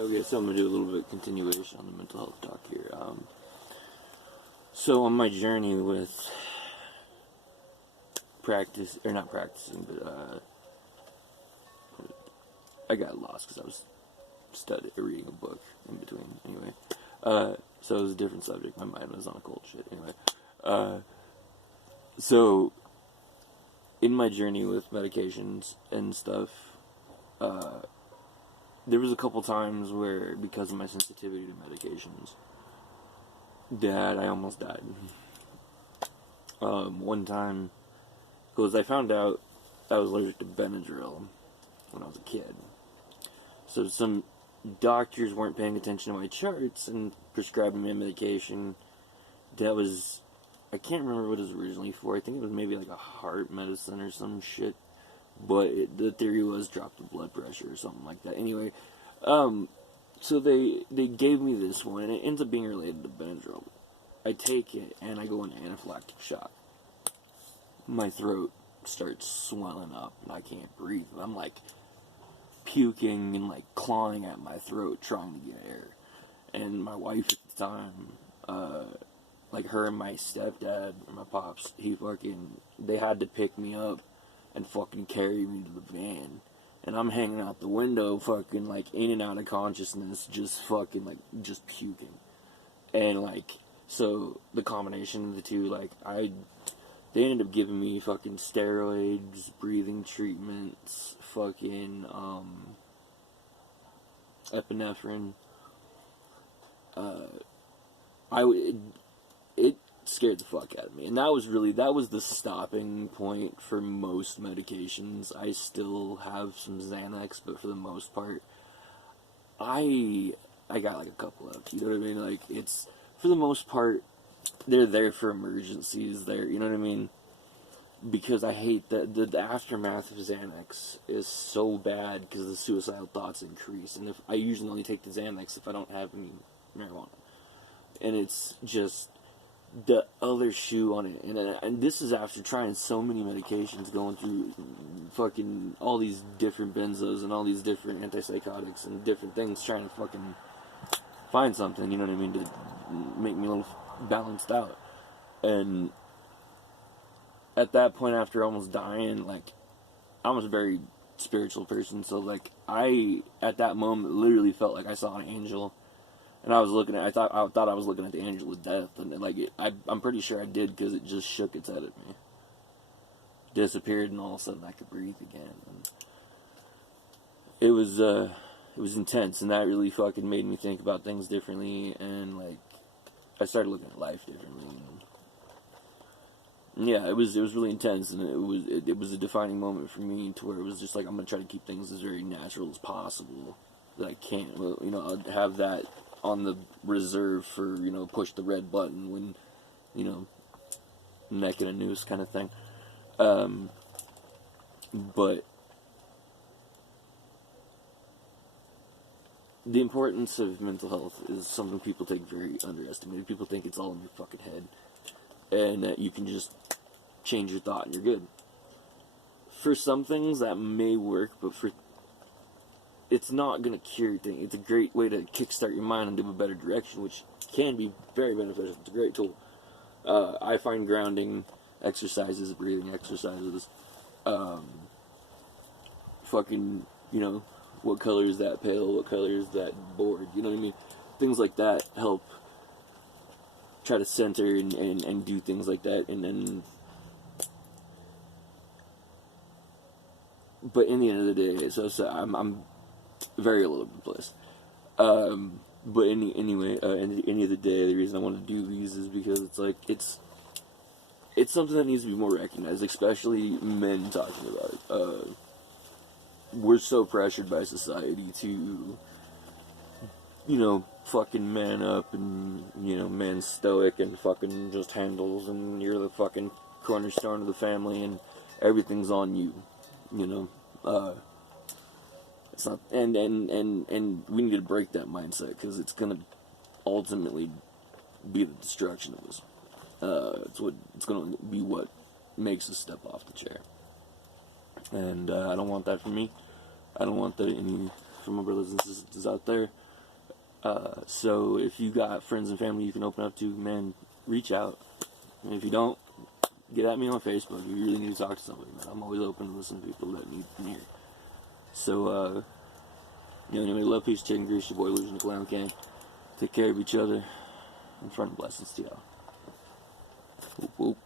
Okay, so I'm gonna do a little bit of continuation on the mental health talk here. So on my journey with not practicing, but I got lost because I was reading a book in between. Anyway, so it was a different subject. My mind was on occult shit. Anyway, so in my journey with medications and stuff, there was a couple times where, because of my sensitivity to medications, that I almost died. One time, because I found out I was allergic to Benadryl when I was a kid. So some doctors weren't paying attention to my charts and prescribing me a medication that was, I can't remember what it was originally for. I think it was maybe like a heart medicine or some shit. But the theory was drop the blood pressure or something like that. Anyway, so they gave me this one, and it ends up being related to Benadryl. I take it, and I go into anaphylactic shock. My throat starts swelling up, and I can't breathe. I'm like puking and like clawing at my throat, trying to get air. And my wife at the time, like her and my stepdad, my pops, they had to pick me up and fucking carry me to the van. And I'm hanging out the window, fucking, like, in and out of consciousness, just fucking, like, just puking. And, like, so, the combination of the two, like, they ended up giving me fucking steroids, breathing treatments, fucking, epinephrine. It scared the fuck out of me. And that was the stopping point for most medications. I still have some Xanax, but for the most part, I got like a couple of, you know what I mean? Like, it's, for the most part, they're there for emergencies there, you know what I mean? Because I hate that the aftermath of Xanax is so bad because the suicidal thoughts increase. And if I usually only take the Xanax if I don't have any marijuana. And it's just the other shoe on it, and this is after trying so many medications, going through fucking all these different benzos and all these different antipsychotics and different things, trying to fucking find something, you know what I mean, to make me a little balanced out. And at that point, after almost dying, like, I was a very spiritual person, so like I at that moment literally felt like I saw an angel. And I thought I was looking at the angel of death, and like I'm pretty sure I did, because it just shook its head at me, disappeared, and all of a sudden I could breathe again. And it was intense, and that really fucking made me think about things differently, and like I started looking at life differently. And yeah, it was really intense, and it was a defining moment for me, to where it was just like, I'm gonna try to keep things as very natural as possible that I can. You know, I'd have that on the reserve for, you know, push the red button when, you know, neck in a noose kind of thing. But the importance of mental health is something people take very underestimated. People think it's all in your fucking head, and that you can just change your thought and you're good. For some things that may work, but it's not going to cure things. It's a great way to kickstart your mind into a better direction, which can be very beneficial. It's a great tool. I find grounding exercises, breathing exercises, fucking, you know, what color is that pail, what color is that board, you know what I mean? Things like that help try to center and do things like that, and then, but in the end of the day, so I'm very all over the place. But anyway, at the end of the day, the reason I want to do these is because it's like, it's something that needs to be more recognized, especially men talking about it. We're so pressured by society to, you know, fucking man up, and, you know, man stoic and fucking just handles, and you're the fucking cornerstone of the family, and everything's on you, you know. It's not, and we need to break that mindset, because it's gonna ultimately be the destruction of us. It's gonna be what makes us step off the chair. And I don't want that for me. I don't want that any from my brothers and sisters out there. So if you got friends and family you can open up to, man, reach out. And if you don't, get at me on Facebook. If you really need to talk to somebody, man, I'm always open to listen to people that need an ear. So, anyway, love, peace, chicken grease, your boy Illusion the Clown Can. Take care of each other. And front blessings to y'all. Whoop, whoop.